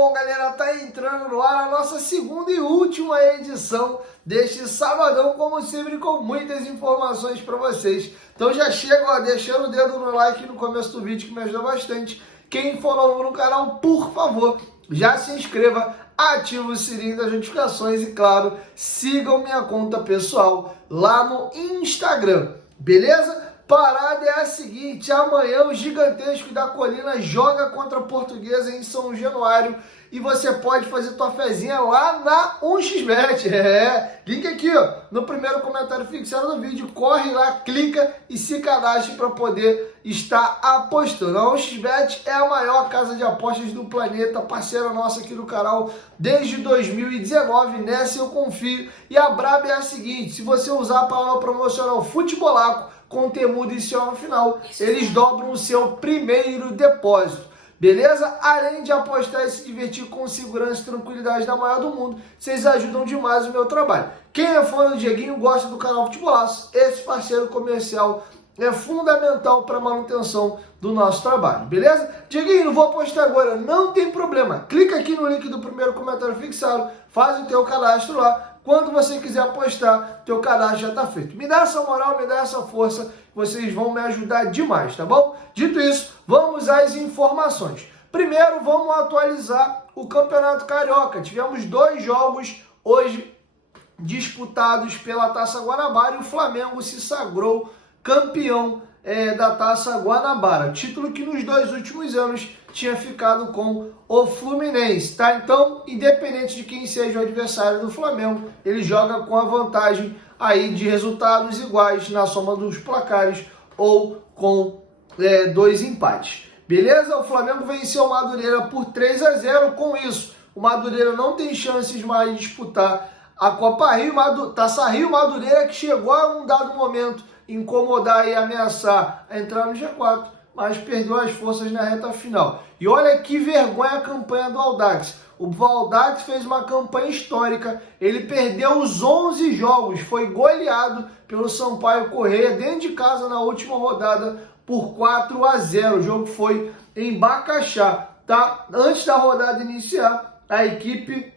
Bom, galera, tá entrando no ar a nossa segunda e última edição deste sabadão, como sempre, com muitas informações para vocês. Então já chega, ó, deixando o dedo no like no começo do vídeo, que me ajuda bastante. Quem for novo no canal, por favor, já se inscreva, ativa o sininho das notificações e, claro, sigam minha conta pessoal lá no Instagram, beleza? Parada é a seguinte: amanhã o Gigantesco da Colina joga contra a Portuguesa em São Januário e você pode fazer tua fezinha lá na 1xBet. Link aqui, ó, no primeiro comentário fixado do vídeo. Corre lá, clica e se cadastre para poder estar apostando. A 1xBet é a maior casa de apostas do planeta, parceira nossa aqui do canal desde 2019, nessa eu confio. E a braba é a seguinte: se você usar a palavra promocional Futebolaco com temudo inicial no final, eles dobram o seu primeiro depósito, beleza? Além de apostar e se divertir com segurança e tranquilidade da maior do mundo, vocês ajudam demais o meu trabalho. Quem é fã do Dieguinho, gosta do canal Futebolaço, esse parceiro comercial é fundamental para a manutenção do nosso trabalho, beleza? Dieguinho, não vou apostar agora, não tem problema. Clica aqui no link do primeiro comentário fixado, faz o teu cadastro lá. Quando você quiser apostar, teu cadastro já está feito. Me dá essa moral, me dá essa força, vocês vão me ajudar demais, tá bom? Dito isso, vamos às informações. Primeiro, vamos atualizar o Campeonato Carioca. Tivemos 2 jogos hoje disputados pela Taça Guanabara e o Flamengo se sagrou campeão da Taça Guanabara. Título que nos 2 últimos anos tinha ficado com o Fluminense, tá? Então, independente de quem seja o adversário do Flamengo, ele joga com a vantagem aí de resultados iguais na soma dos placares ou com 2 empates. Beleza? O Flamengo venceu o Madureira por 3-0. Com isso, o Madureira não tem chances mais de disputar a Copa Rio, Taça Rio. Madureira que chegou a um dado momento incomodar e ameaçar a entrar no G4, mas perdeu as forças na reta final. E olha que vergonha a campanha do Audax. O Audax fez uma campanha histórica, ele perdeu os 11 jogos, foi goleado pelo Sampaio Corrêa dentro de casa na última rodada por 4-0. O jogo foi em Bacaxá, tá? Antes da rodada iniciar, a equipe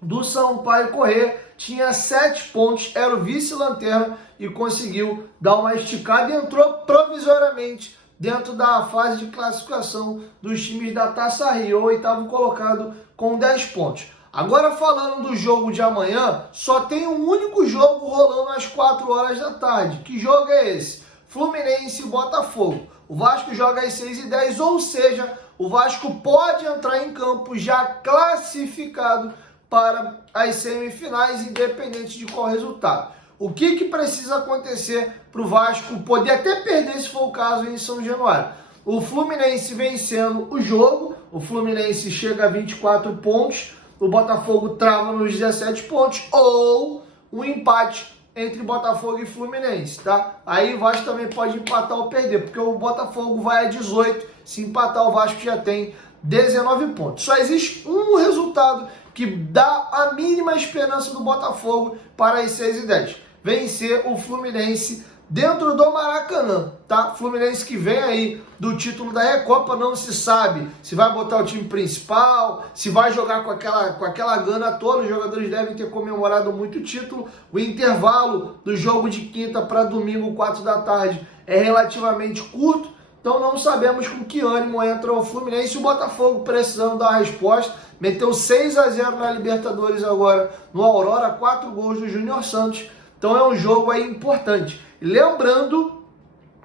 do Sampaio Corrêa tinha 7 pontos, era o vice-lanterna e conseguiu dar uma esticada e entrou provisoriamente dentro da fase de classificação dos times da Taça Rio, o 8º colocado com 10 pontos. Agora, falando do jogo de amanhã, só tem um único jogo rolando às 4 horas da tarde. Que jogo é esse? Fluminense e Botafogo. O Vasco joga às 6h10, ou seja, o Vasco pode entrar em campo já classificado para as semifinais, independente de qual resultado. O que precisa acontecer para o Vasco poder até perder, se for o caso, em São Januário? O Fluminense vencendo o jogo, o Fluminense chega a 24 pontos, o Botafogo trava nos 17 pontos, ou um empate entre Botafogo e Fluminense, tá? Aí o Vasco também pode empatar ou perder, porque o Botafogo vai a 18, se empatar o Vasco já tem 19 pontos. Só existe um resultado que dá a mínima esperança do Botafogo para as 6h10. Vencer o Fluminense dentro do Maracanã, tá? Fluminense que vem aí do título da Recopa, não se sabe se vai botar o time principal, se vai jogar com aquela gana toda. Os jogadores devem ter comemorado muito o título. O intervalo do jogo de quinta para domingo, 4 da tarde, é relativamente curto. Então não sabemos com que ânimo entra o Fluminense. O Botafogo precisando dar a resposta. Meteu 6-0 na Libertadores agora no Aurora, 4 gols do Júnior Santos. Então é um jogo aí importante. Lembrando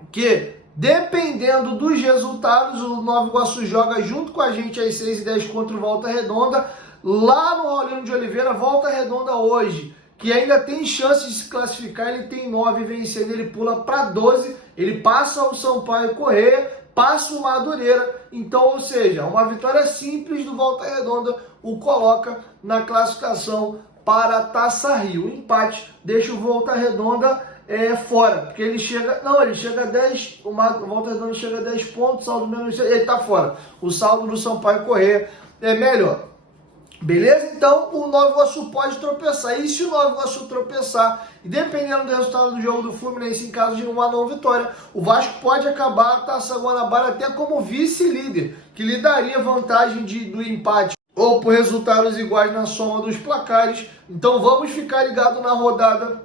que, dependendo dos resultados, o Nova Iguaçu joga junto com a gente às 6h10 contra o Volta Redonda. Lá no Raulino de Oliveira, Volta Redonda hoje, que ainda tem chance de se classificar, ele tem 9 vencendo, ele pula para 12, ele passa o Sampaio Corrêa, passa o Madureira. Então, ou seja, uma vitória simples do Volta Redonda o coloca na classificação para a Taça Rio. O empate deixa o Volta Redonda fora, porque ele chega a 10, o Volta Redonda chega a 10 pontos, saldo mesmo, ele está fora. O saldo do Sampaio Corrêa é melhor. Beleza? Então o Nova Iguaçu pode tropeçar. E se o Nova Iguaçu tropeçar, e dependendo do resultado do jogo do Fluminense, em caso de uma não vitória, o Vasco pode acabar a Taça Guanabara até como vice-líder, que lhe daria vantagem do empate ou por resultados iguais na soma dos placares. Então vamos ficar ligado na rodada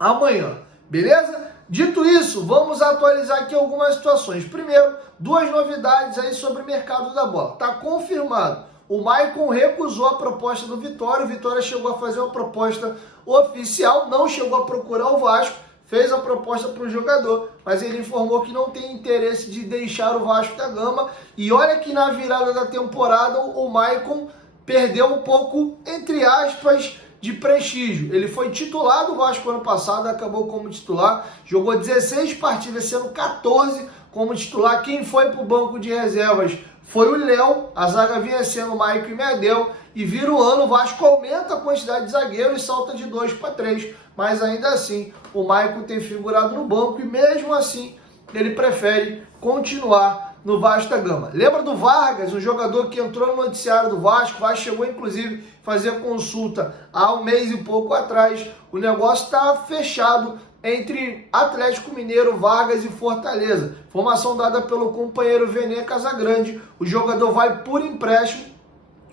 amanhã, beleza? Dito isso, vamos atualizar aqui algumas situações. Primeiro, duas novidades aí sobre o mercado da bola. Tá confirmado. O Maicon recusou a proposta do Vitória. O Vitória chegou a fazer uma proposta oficial, não chegou a procurar o Vasco, fez a proposta para o jogador, mas ele informou que não tem interesse de deixar o Vasco da Gama. E olha que na virada da temporada o Maicon perdeu um pouco, entre aspas, de prestígio. Ele foi titular do Vasco ano passado, acabou como titular, jogou 16 partidas, sendo 14 como titular. Quem foi para o banco de reservas foi o Léo. A zaga vinha sendo o Maicon e Medel, e vira o ano, o Vasco aumenta a quantidade de zagueiros e salta de 2 para 3, mas ainda assim o Maicon tem figurado no banco e mesmo assim ele prefere continuar no Vasco da Gama. Lembra do Vargas, um jogador que entrou no noticiário do Vasco? O Vasco chegou inclusive a fazer consulta há um mês e pouco atrás. O negócio está fechado entre Atlético Mineiro, Vargas e Fortaleza. Informação dada pelo companheiro Vene Casagrande. O jogador vai por empréstimo.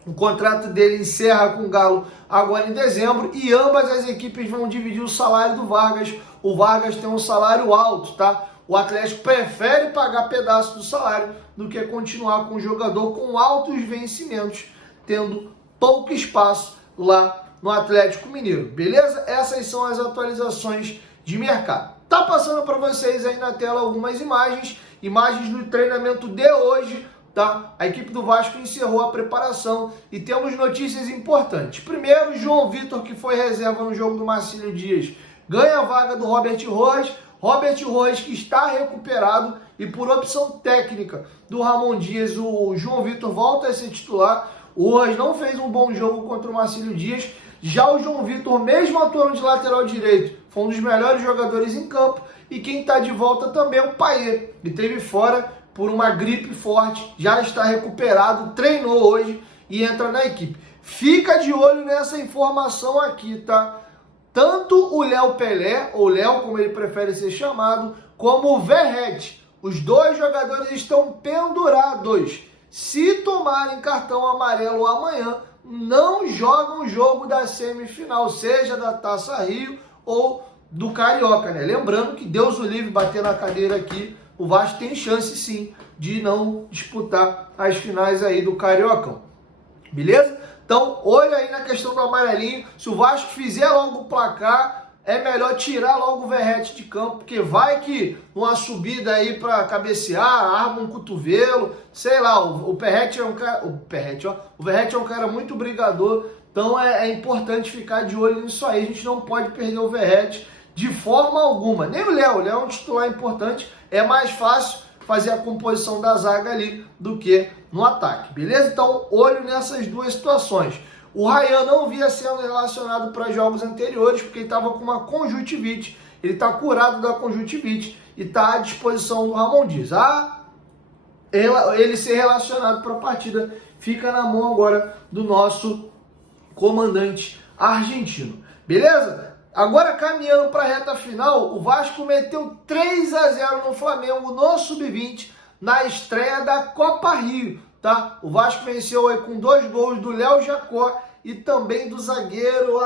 O contrato dele encerra com o Galo agora em dezembro e ambas as equipes vão dividir o salário do Vargas. O Vargas tem um salário alto, tá? O Atlético prefere pagar pedaço do salário do que continuar com o jogador com altos vencimentos, tendo pouco espaço lá no Atlético Mineiro. Beleza? Essas são as atualizações de mercado. Tá passando para vocês aí na tela algumas imagens do treinamento de hoje, tá? A equipe do Vasco encerrou a preparação e temos notícias importantes. Primeiro, João Vitor, que foi reserva no jogo do Marcílio Dias, ganha a vaga do Robert Rojas. Robert Rojas, que está recuperado, e por opção técnica do Ramon Dias, o João Vitor volta a ser titular. O Rojas não fez um bom jogo contra o Marcílio Dias. Já o João Vitor, mesmo atuando de lateral direito, foi um dos melhores jogadores em campo. E quem está de volta também é o Payet, que esteve fora por uma gripe forte, já está recuperado, treinou hoje e entra na equipe. Fica de olho nessa informação aqui, tá? Tanto o Léo Pelé, ou Léo como ele prefere ser chamado, como o Verratti, os dois jogadores estão pendurados. Se tomarem cartão amarelo amanhã, não jogam o jogo da semifinal, seja da Taça Rio ou do Carioca, né? Lembrando que Deus o livre, bater na cadeira aqui, o Vasco tem chance sim de não disputar as finais aí do Cariocão. Beleza? Então, olha aí na questão do amarelinho. Se o Vasco fizer logo o placar, é melhor tirar logo o Verratti de campo, porque vai que uma subida aí para cabecear, arma um cotovelo, sei lá, o Verratti é um cara, o Verratti é um cara muito brigador, então é importante ficar de olho nisso aí. A gente não pode perder o Verratti de forma alguma. Nem o Léo é um titular importante, é mais fácil fazer a composição da zaga ali do que no ataque, beleza? Então, olho nessas duas situações. O Ryan não vinha sendo relacionado para jogos anteriores, porque ele estava com uma conjuntivite, ele está curado da conjuntivite e está à disposição do Ramon Dias. Ele ser relacionado para a partida fica na mão agora do nosso comandante argentino, beleza? Agora, caminhando para a reta final, o Vasco meteu 3-0 no Flamengo no Sub-20 na estreia da Copa Rio, tá? O Vasco venceu aí com 2 gols do Léo Jacó e também do zagueiro,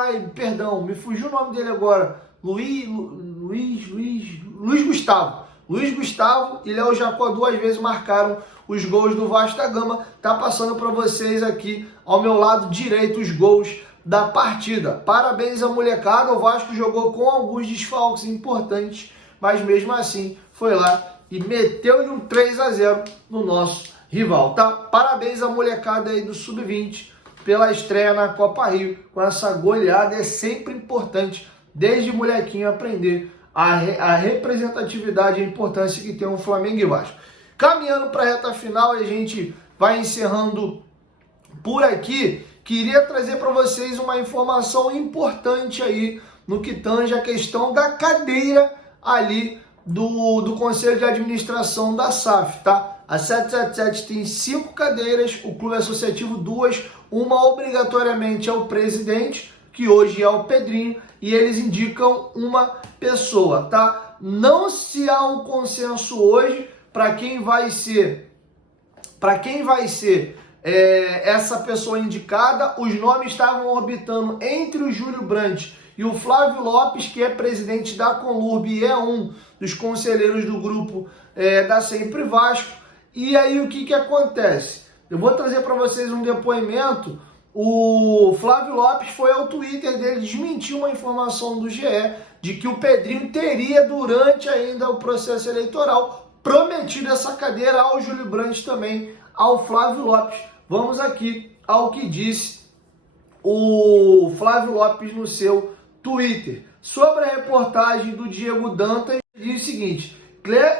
me fugiu o nome dele agora, Luiz Gustavo. Luiz Gustavo e Léo Jacó 2 vezes marcaram os gols do Vasco da Gama. Tá passando para vocês aqui ao meu lado direito os gols da partida. Parabéns à molecada, o Vasco jogou com alguns desfalques importantes, mas mesmo assim foi lá e meteu-lhe um 3-0 no nosso rival, tá? Parabéns à molecada aí do Sub-20 pela estreia na Copa Rio, com essa goleada. É sempre importante, desde molequinho, aprender a representatividade e a importância que tem o Flamengo e Vasco. Caminhando para a reta final, a gente vai encerrando por aqui. Queria trazer para vocês uma informação importante aí no que tange a questão da cadeira ali do Conselho de Administração da SAF, tá? A 777 tem 5 cadeiras, o Clube Associativo 2, uma obrigatoriamente é o presidente, que hoje é o Pedrinho, e eles indicam uma pessoa, tá? Não se há um consenso hoje para quem vai ser essa pessoa indicada, os nomes estavam orbitando entre o Júlio Brandt e o Flávio Lopes, que é presidente da Conlurb e é um dos conselheiros do grupo da Sempre Vasco. E aí o que acontece? Eu vou trazer para vocês um depoimento. O Flávio Lopes foi ao Twitter dele, desmentiu uma informação do GE de que o Pedrinho teria, durante ainda o processo eleitoral, prometido essa cadeira ao Júlio Brandt também, ao Flávio Lopes. Vamos aqui ao que disse o Flávio Lopes no seu Twitter. Sobre a reportagem do Diego Dantas, diz o seguinte: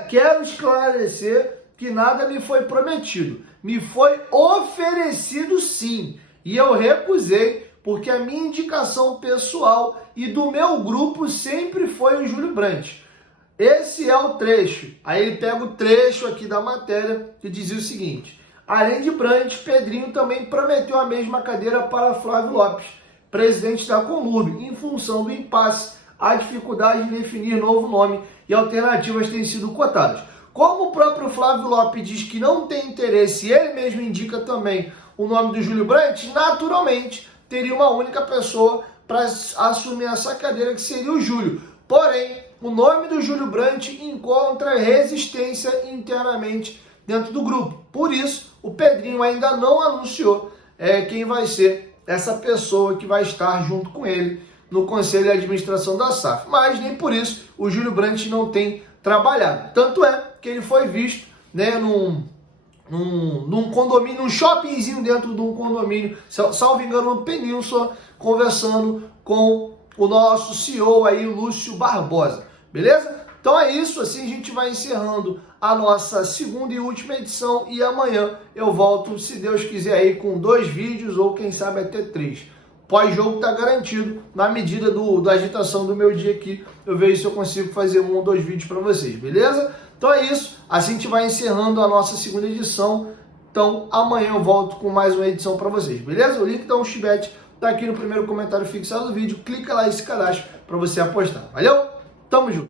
quero esclarecer que nada me foi prometido. Me foi oferecido sim, e eu recusei, porque a minha indicação pessoal e do meu grupo sempre foi o Júlio Brandt. Esse é o trecho. Aí ele pega o trecho aqui da matéria que dizia o seguinte: além de Brandt, Pedrinho também prometeu a mesma cadeira para Flávio Lopes, presidente da Conlurb, em função do impasse, a dificuldade de definir novo nome e alternativas têm sido cotadas. Como o próprio Flávio Lopes diz que não tem interesse e ele mesmo indica também o nome do Júlio Brandt, naturalmente teria uma única pessoa para assumir essa cadeira, que seria o Júlio. Porém, o nome do Júlio Brandt encontra resistência internamente dentro do grupo. Por isso, o Pedrinho ainda não anunciou quem vai ser essa pessoa que vai estar junto com ele no Conselho de Administração da SAF. Mas nem por isso o Júlio Brandt não tem trabalhado. Tanto é que ele foi visto, né, num condomínio, num shoppingzinho dentro de um condomínio, salvo engano, no Península, conversando com o nosso CEO aí, o Lúcio Barbosa. Beleza? Então é isso, assim a gente vai encerrando a nossa segunda e última edição, e amanhã eu volto, se Deus quiser, aí com 2 vídeos ou quem sabe até 3. Pós-jogo está garantido, na medida da agitação do meu dia aqui, eu vejo se eu consigo fazer 1 ou 2 vídeos para vocês, beleza? Então é isso, assim a gente vai encerrando a nossa segunda edição. Então amanhã eu volto com mais uma edição para vocês, beleza? O link da Unchibet está aqui no primeiro comentário fixado do vídeo, clica lá e se cadastra para você apostar. Valeu? Tamo junto!